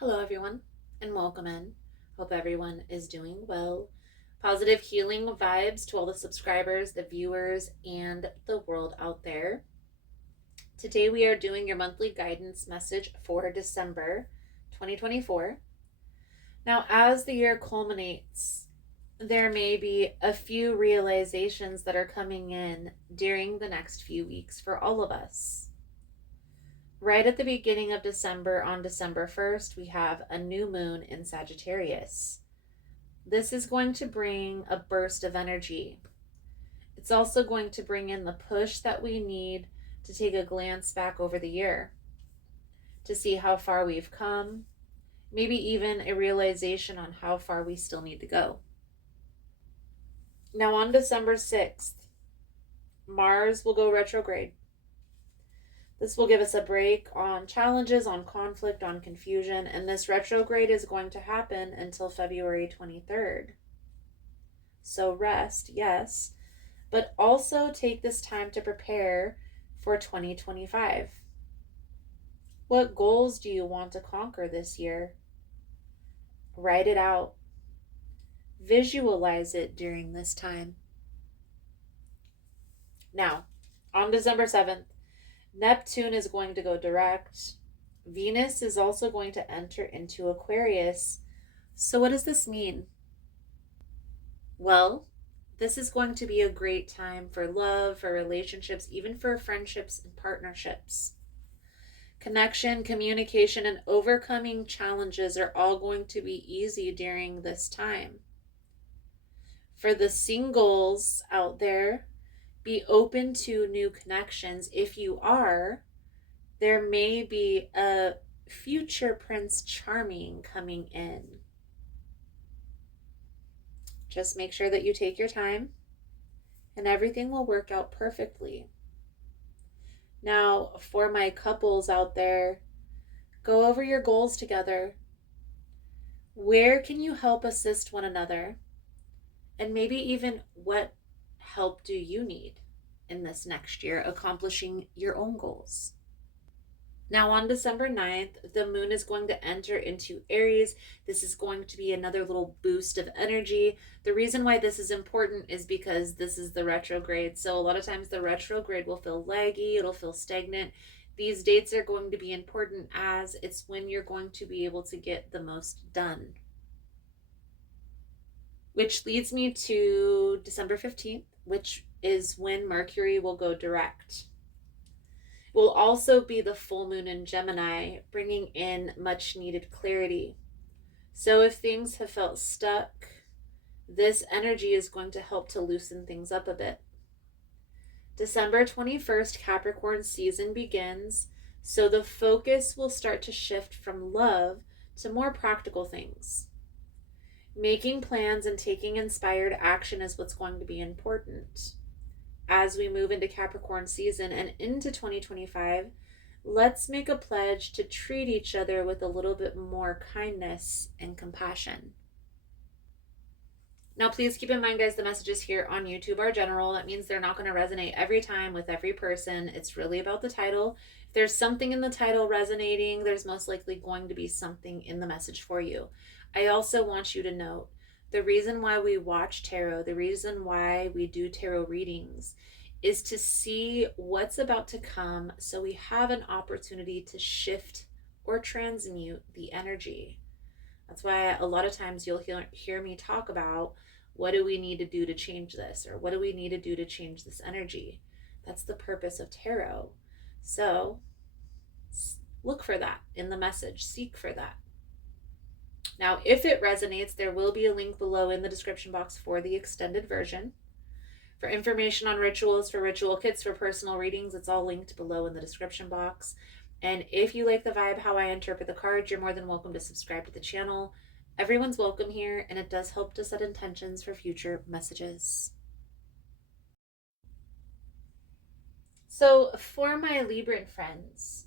Hello, everyone, and welcome in. Hope everyone is doing well. Positive healing vibes to all the subscribers, the viewers, and the world out there. Today, we are doing your monthly guidance message for December 2024. Now, as the year culminates, there may be a few realizations that are coming in during the next few weeks for all of us. Right at the beginning of December, on December 1st, we have a new moon in Sagittarius. This is going to bring a burst of energy. It's also going to bring in the push that we need to take a glance back over the year, to see how far we've come, maybe even a realization on how far we still need to go. Now, on December 6th, Mars will go retrograde. This will give us a break on challenges, on conflict, on confusion, and this retrograde is going to happen until February 23rd. So rest, yes, but also take this time to prepare for 2025. What goals do you want to conquer this year? Write it out. Visualize it during this time. Now, on December 7th, Neptune is going to go direct. Venus is also going to enter into Aquarius. So what does this mean? Well, this is going to be a great time for love, for relationships, even for friendships and partnerships. Connection, communication, and overcoming challenges are all going to be easy during this time. For the singles out there, be open to new connections. If you are, there may be a future Prince Charming coming in. Just make sure that you take your time and everything will work out perfectly. Now, for my couples out there, go over your goals together. Where can you help assist one another? And maybe even what help do you need in this next year accomplishing your own goals? Now, on December 9th, the moon is going to enter into Aries. This is going to be another little boost of energy. The reason why this is important is because this is the retrograde. So a lot of times the retrograde will feel laggy, it'll feel stagnant. These dates are going to be important as it's when you're going to be able to get the most done. Which leads me to December 15th, which is when Mercury will go direct. Will also be the full moon in Gemini, bringing in much needed clarity. So if things have felt stuck, this energy is going to help to loosen things up a bit. December 21st, Capricorn season begins, so the focus will start to shift from love to more practical things. Making plans and taking inspired action is what's going to be important. As we move into Capricorn season and into 2025, let's make a pledge to treat each other with a little bit more kindness and compassion. Now, please keep in mind, guys, the messages here on YouTube are general. That means they're not going to resonate every time with every person. It's really about the title. If there's something in the title resonating, there's most likely going to be something in the message for you. I also want you to note the reason why we watch tarot, the reason why we do tarot readings is to see what's about to come so we have an opportunity to shift or transmute the energy. That's why a lot of times you'll hear me talk about what do we need to do to change this, or what do we need to do to change this energy. That's the purpose of tarot. So look for that in the message, seek for that. Now, if it resonates, there will be a link below in the description box for the extended version. For information on rituals, for ritual kits, for personal readings, it's all linked below in the description box. And if you like the vibe, how I interpret the cards, you're more than welcome to subscribe to the channel. Everyone's welcome here, and it does help to set intentions for future messages. So for my Libran friends,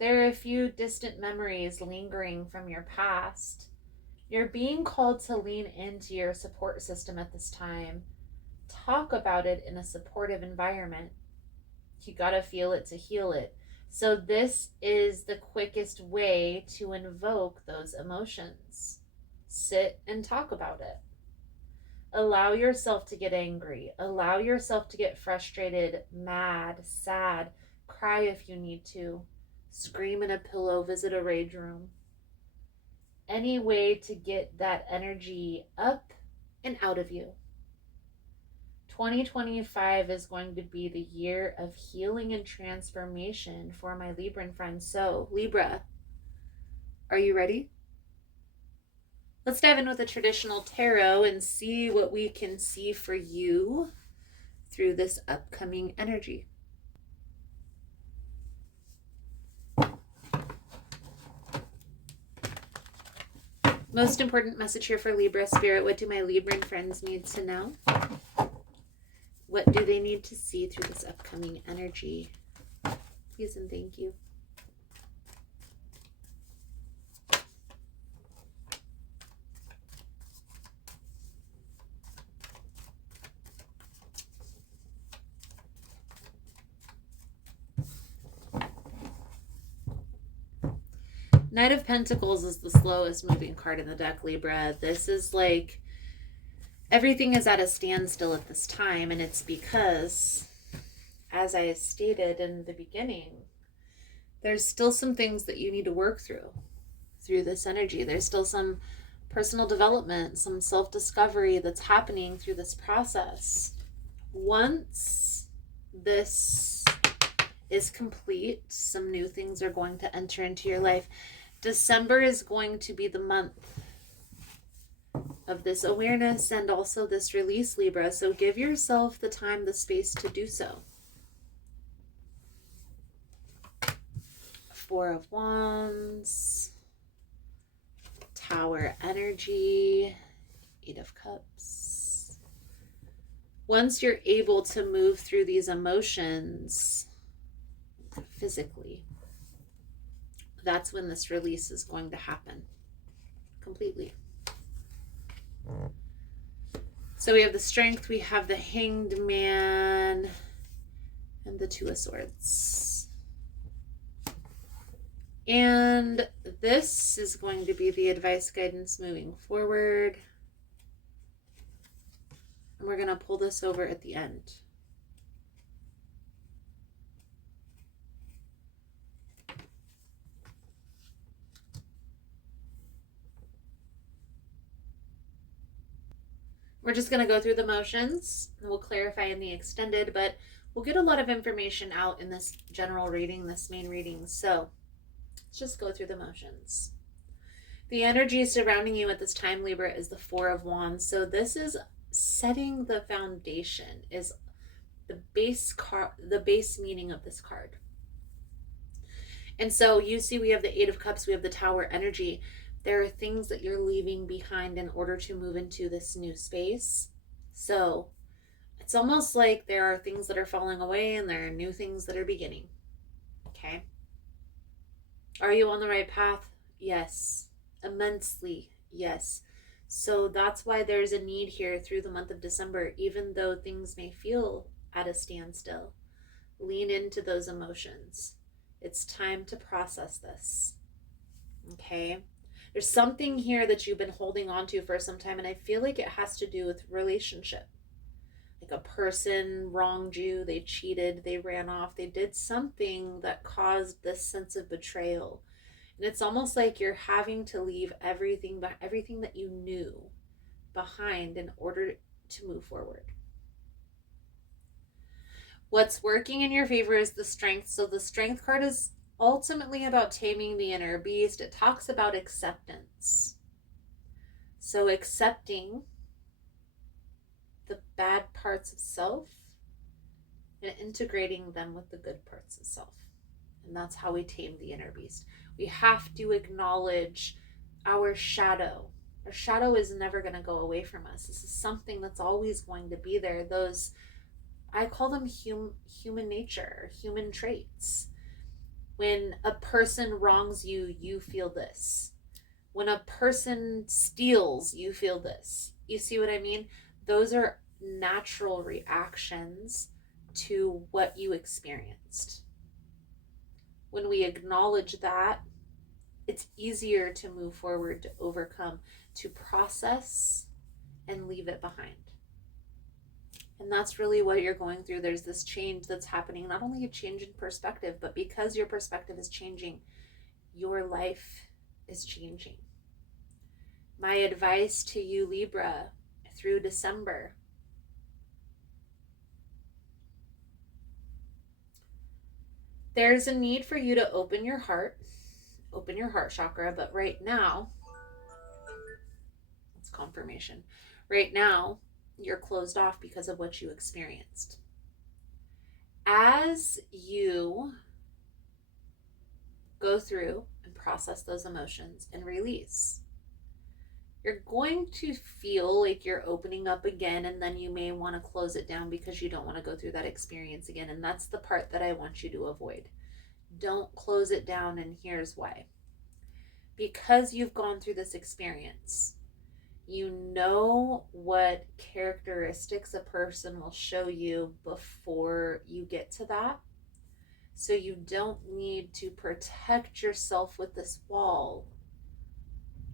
there are a few distant memories lingering from your past. You're being called to lean into your support system at this time. Talk about it in a supportive environment. You gotta feel it to heal it. So this is the quickest way to invoke those emotions. Sit and talk about it. Allow yourself to get angry. Allow yourself to get frustrated, mad, sad. Cry if you need to. Scream in a pillow. Visit a rage room. Any way to get that energy up and out of you. 2025 is going to be the year of healing and transformation for my Libran friends. So, Libra, are you ready? Let's dive in with a traditional tarot and see what we can see for you through this upcoming energy. Most important message here for Libra Spirit. What do my Libran friends need to know? What do they need to see through this upcoming energy? Please and thank you. Knight of Pentacles is the slowest moving card in the deck, Libra. This is like everything is at a standstill at this time, and it's because, as I stated in the beginning, there's still some things that you need to work through this energy. There's still some personal development, some self-discovery that's happening through this process. Once this is complete, some new things are going to enter into your life. December is going to be the month of this awareness and also this release, Libra. So give yourself the time, the space to do so. Four of Wands, Tower energy, Eight of Cups. Once you're able to move through these emotions physically, that's when this release is going to happen completely. So we have the Strength, we have the Hanged Man, and the Two of Swords. And this is going to be the advice guidance moving forward. And we're going to pull this over at the end. We're just going to go through the motions, and we'll clarify in the extended, but we'll get a lot of information out in this general reading, this main reading. So let's just go through the motions. The energy surrounding you at this time, Libra, is the Four of Wands. So this is setting the foundation, is the base card, the base meaning of this card. And so you see we have the Eight of Cups, we have the Tower energy. There are things that you're leaving behind in order to move into this new space. So it's almost like there are things that are falling away and there are new things that are beginning. Okay. Are you on the right path? Yes. Immensely. Yes. So that's why there's a need here through the month of December, even though things may feel at a standstill. Lean into those emotions. It's time to process this. Okay. There's something here that you've been holding on to for some time, and I feel like it has to do with relationship. Like a person wronged you, they cheated, they ran off, they did something that caused this sense of betrayal. And it's almost like you're having to leave everything that you knew behind in order to move forward. What's working in your favor is the Strength. So the Strength card is ultimately about taming the inner beast. It talks about acceptance. So accepting the bad parts of self and integrating them with the good parts of self. And that's how we tame the inner beast. We have to acknowledge our shadow. Our shadow is never going to go away from us. This is something that's always going to be there. Those, I call them human nature, human traits. When a person wrongs you, you feel this. When a person steals, you feel this. You see what I mean? Those are natural reactions to what you experienced. when we acknowledge that, it's easier to move forward, to overcome, to process and leave it behind. And that's really what you're going through. There's this change that's happening, not only a change in perspective, but because your perspective is changing, your life is changing. My advice to you, Libra, through December, there's a need for you to open your heart chakra, but right now, it's confirmation. Right now, you're closed off because of what you experienced. As you go through and process those emotions and release, you're going to feel like you're opening up again, and then you may want to close it down because you don't want to go through that experience again. And that's the part that I want you to avoid. Don't close it down, and here's why. Because you've gone through this experience, you know what characteristics a person will show you before you get to that. So you don't need to protect yourself with this wall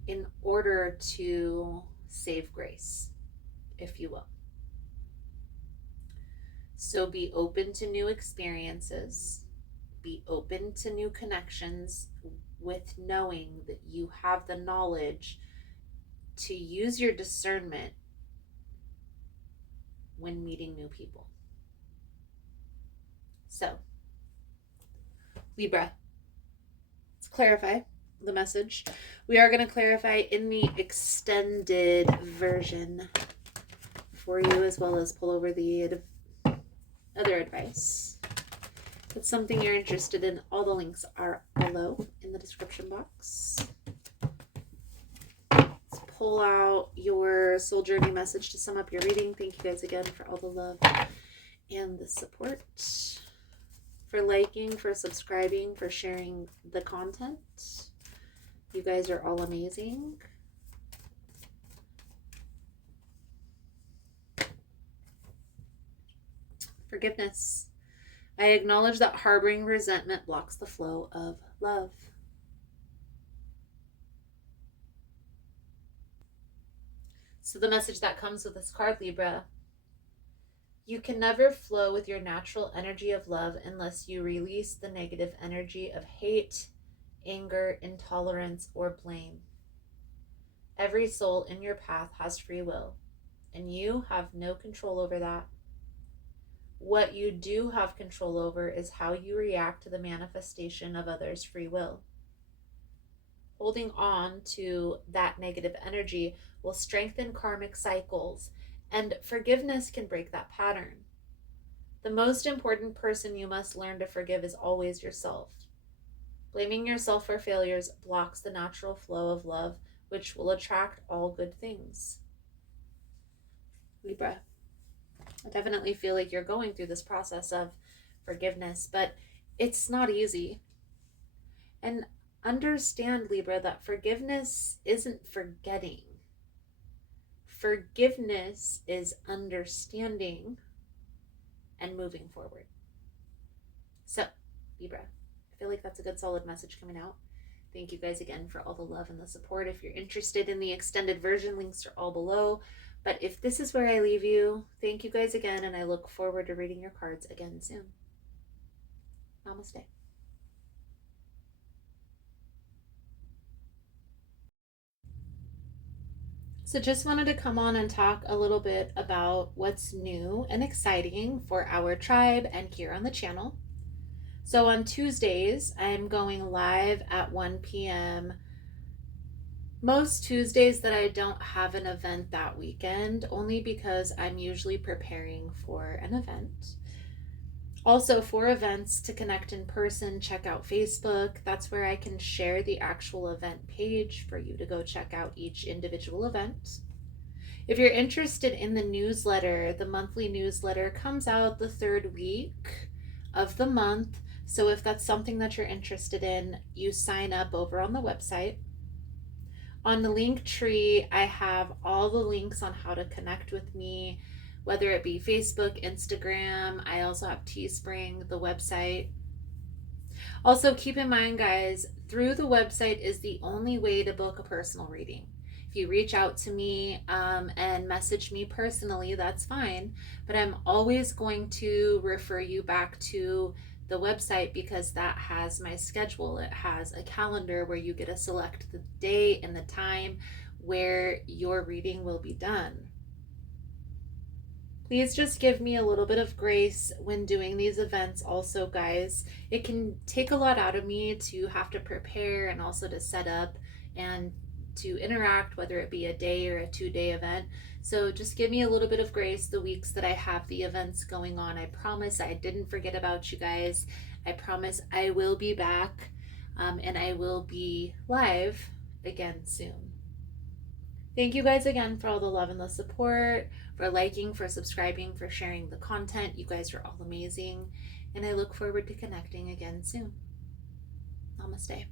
in order to save grace, if you will. So be open to new experiences, be open to new connections, with knowing that you have the knowledge to use your discernment when meeting new people. So, Libra, let's clarify the message. We are going to clarify in the extended version for you, as well as pull over the other advice. If it's something you're interested in, all the links are below in the description box. Let's pull out your soul journey message to sum up your reading. Thank you guys again for all the love and the support, for liking, for subscribing, for sharing the content. You guys are all amazing. Forgiveness. I acknowledge that harboring resentment blocks the flow of love. So the message that comes with this card, Libra: you can never flow with your natural energy of love unless you release the negative energy of hate, anger, intolerance, or blame. Every soul in your path has free will, and you have no control over that. What you do have control over is how you react to the manifestation of others' free will. Holding on to that negative energy will strengthen karmic cycles, and forgiveness can break that pattern. The most important person you must learn to forgive is always yourself. Blaming yourself for failures blocks the natural flow of love, which will attract all good things. Libra, I definitely feel like you're going through this process of forgiveness, but it's not easy. And understand, Libra, that forgiveness isn't forgetting. Forgiveness is understanding and moving forward. So, Libra, I feel like that's a good solid message coming out. Thank you guys again for all the love and the support. If you're interested in the extended version, links are all below. But if this is where I leave you, thank you guys again, and I look forward to reading your cards again soon. Namaste. So just wanted to come on and talk a little bit about what's new and exciting for our tribe and here on the channel. So on Tuesdays, I'm going live at 1 p.m. Most Tuesdays that I don't have an event that weekend, only because I'm usually preparing for an event. Also, for events to connect in person, check out Facebook. That's where I can share the actual event page for you to go check out each individual event. If you're interested in the newsletter, the monthly newsletter comes out the third week of the month. So if that's something that you're interested in, you sign up over on the website. On the link tree, I have all the links on how to connect with me, whether it be Facebook, Instagram. I also have Teespring, the website. Also, keep in mind, guys, through the website is the only way to book a personal reading. If you reach out to me and message me personally, that's fine. But I'm always going to refer you back to the website because that has my schedule. It has a calendar where you get to select the day and the time where your reading will be done. Please just give me a little bit of grace when doing these events also, guys. It can take a lot out of me to have to prepare and also to set up and to interact, whether it be a day or a 2-day event. So just give me a little bit of grace the weeks that I have the events going on. I promise I didn't forget about you guys. I promise I will be back, and I will be live again soon. Thank you guys again for all the love and the support, for liking, for subscribing, for sharing the content. You guys are all amazing, and I look forward to connecting again soon. Namaste.